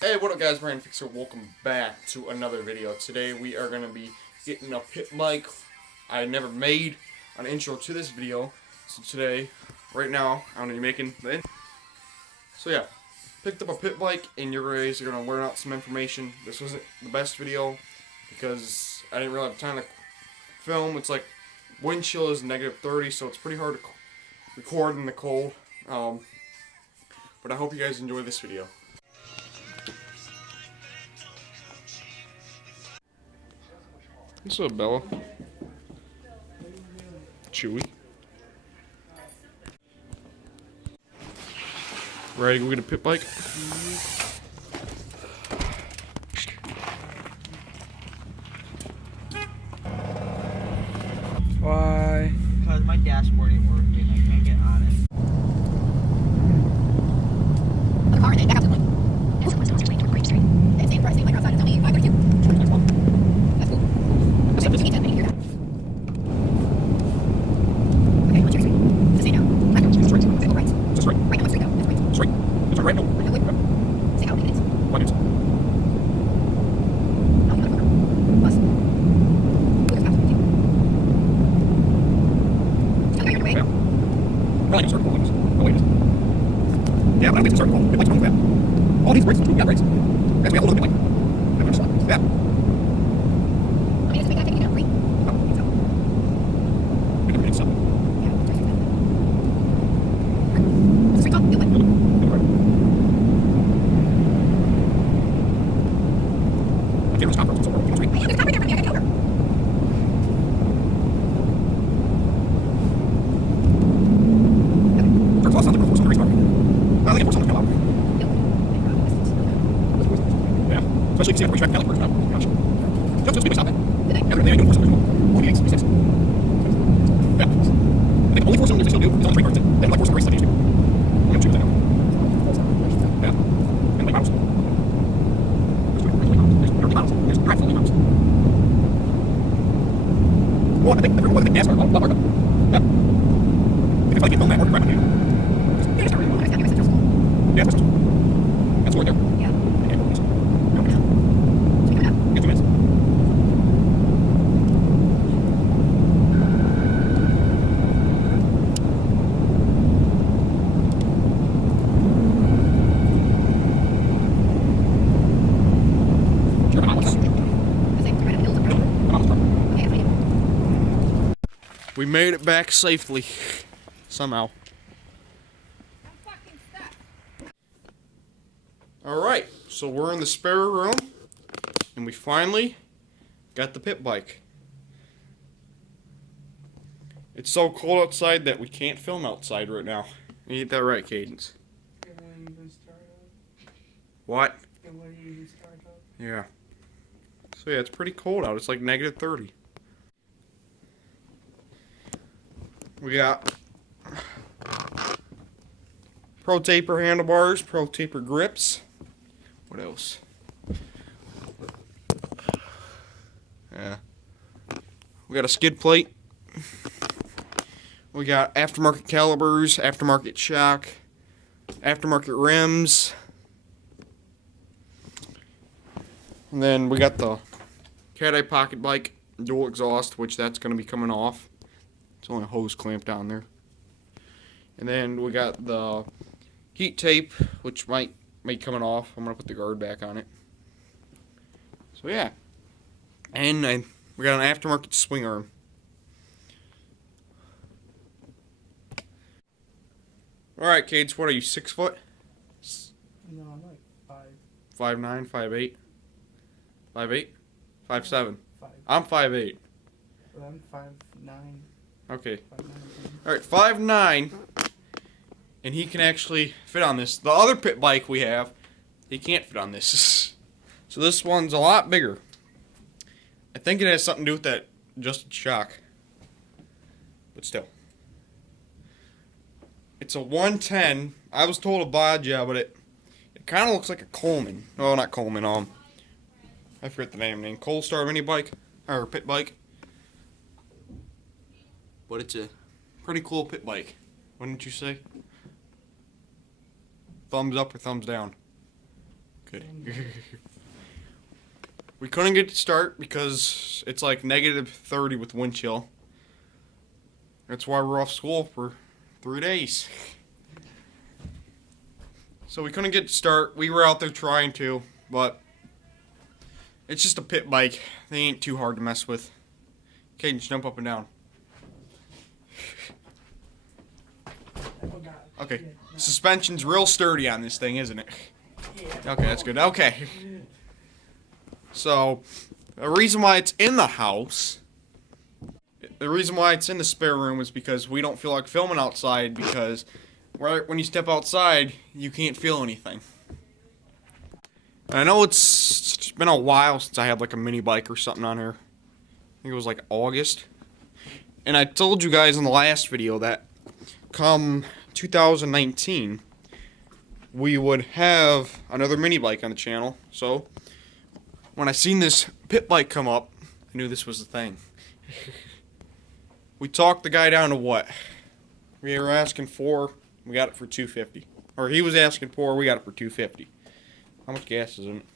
Hey, what up guys, Brandon Fixer, welcome back to another video. Today we are going to be getting a pit bike. I never made an intro to this video, so today, right now, I'm going to be making the So yeah, picked up a pit bike and you guys are going to learn out some information. This wasn't the best video because I didn't really have time to film. It's like wind chill is -30, so it's pretty hard to record in the cold. But I hope you guys enjoy this video. What's up, Bella? Chewy. Ready to go get a pit bike? Why? Because my dashboard ain't working. I can't get on it. The car and then back out to the point. And also what's the toward Grape Street. It's same price, same like outside. It's only 532. That's cool. Okay, so you need to hear that. Okay, what's your street? Just say now. I know. Just right. Okay, go right. Just right. Right, now what's street go? That's right. Straight. It's right. No. Right, no, wait. Say how many minutes? 1 minute. No, you motherfucker. Bus. Where's the bathroom? Okay, you're way. Well, I need to start calling this. Oh, wait. Yeah, but I need to start calling pit bikes going fast. All these brakes, yeah, brakes. That's we got a little bit like. Yeah. How many minutes make that take you down? 3? Oh, I think so. We can stop. Yeah, it's just what's the street called? Do it. I can't stop for so far. Hey, there's a cop right there for me. I got over. First loss on the road, race car. I think it's something come out. Yeah. Especially if you see a racetrack calipers now. Gosh. Just speed stop it. Everything I do for some reason. Only 8, 6. Yeah. I think only 4 cylinders they still do. It's on the 3 cars. They have like 4 cylinder races that they used to. Only have 2 I know. Yeah. And like models. There's models. There's drive only models. Well, I think the gas car, not markup. Yeah. If I get film that work right on you. Yeah, it's not really There's gotta be a central school. Yeah, that's where they're. Yeah. Yeah, So we coming up. get 2 minutes. Sure, I'm not Is it right up the hill to Pearl? Okay, I'm ready. We made it back safely. Somehow. Alright, so we're in the spare room. And we finally got the pit bike. It's so cold outside that we can't film outside right now. You get that right, Cadence. What? Yeah. So yeah, it's pretty cold out. It's like -30. We got Pro Taper handlebars, Pro Taper grips. What else? Yeah. We got a skid plate. We got aftermarket calipers, aftermarket shock, aftermarket rims. And then we got the Cat-Eye pocket bike dual exhaust, which that's going to be coming off. It's only a hose clamp down there. And then we got the heat tape, which might be coming off. I'm going to put the guard back on it. So yeah. And we got an aftermarket swing arm. Alright, Cades, what are you, 6 foot? No, I'm like 5'9", 5'8"? 5'8"? 5'7". 5. I'm 5'8". But I'm 5'9". Okay. 5'9". Alright, 5'9", and he can actually fit on this. The other pit bike we have, he can't fit on this. So this one's a lot bigger. I think it has something to do with that adjusted shock. But still. It's a 110. I was told a Baja, but it kind of looks like a Coleman. No, not Coleman. I forget the name. Colstar mini bike or pit bike. But it's a pretty cool pit bike, wouldn't you say? Thumbs up or thumbs down? Good. We couldn't get to start because it's like -30 with wind chill. That's why we're off school for 3 days. So we couldn't get to start. We were out there trying to, but it's just a pit bike. They ain't too hard to mess with. Okay, just jump up and down. Okay, suspension's real sturdy on this thing, isn't it? Okay, that's good. Okay. So, the reason why it's in the house, the reason why it's in the spare room is because we don't feel like filming outside because right when you step outside, you can't feel anything. And I know it's been a while since I had like a mini bike or something on here. I think it was like August. And I told you guys in the last video that come 2019, we would have another mini bike on the channel. So, when I seen this pit bike come up, I knew this was the thing. We talked the guy down to what? We were asking for, we got it for $250. Or he was asking for, we got it for $250. How much gas is in it?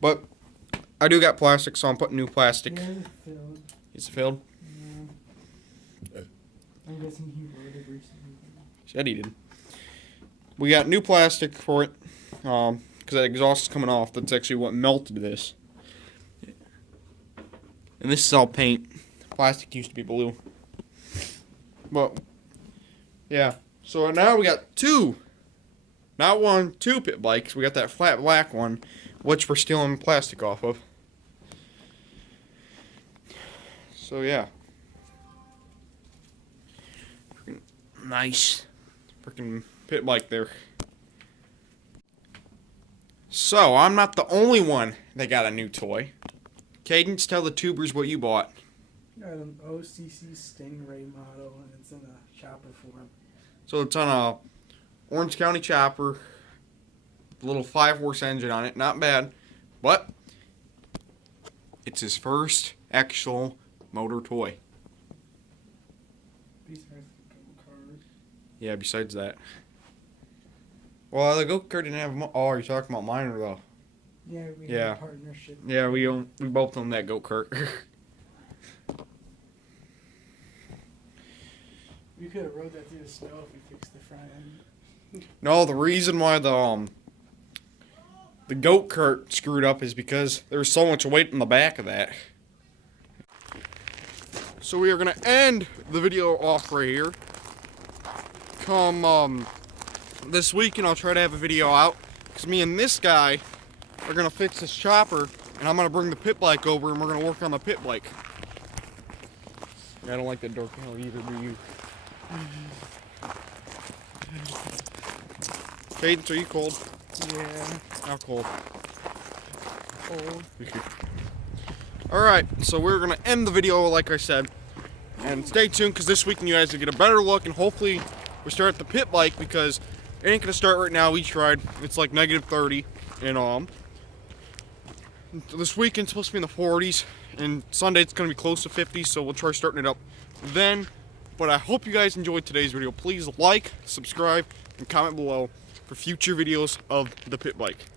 But I do got plastic, so I'm putting new plastic. Yeah, it's filled. Is it filled? Yeah. I'm guessing he wrote it recently. Said he did. We got new plastic for it, because that exhaust is coming off. That's actually what melted this. And this is all paint. Plastic used to be blue. But, yeah. So now we got two. Not one, two pit bikes. We got that flat black one, which we're stealing plastic off of. So, yeah. Freaking nice. Freaking pit bike there. So, I'm not the only one that got a new toy. Cadence, tell the tubers what you bought. Got an OCC Stingray model, and it's in a chopper form. So it's on a Orange County chopper. A little 5-horse engine on it. Not bad. But it's his first actual motor toy. Besides the go-kart. Yeah, besides that. Well, the go-kart didn't have... Oh, you're talking about mine though. Yeah, we Yeah. have a partnership. Yeah, we both own that go-kart. We could have rode that through the snow if we fixed the front end. No, the reason why the go-kart screwed up is because there was so much weight in the back of that. So we are going to end the video off right here. Come this weekend I'll try to have a video out, because me and this guy are going to fix this chopper, and I'm going to bring the pit bike over and we're going to work on the pit bike. I don't like that door panel either, do you? Cadence, are you cold? Yeah. How cold? Old. Alright, so we're going to end the video like I said. And stay tuned, because this weekend you guys will get a better look, and hopefully we start the pit bike, because it ain't going to start right now. We tried. It's like -30. And this weekend's supposed to be in the 40s, and Sunday it's going to be close to 50, so we'll try starting it up then. But I hope you guys enjoyed today's video. Please like, subscribe, and comment below for future videos of the pit bike.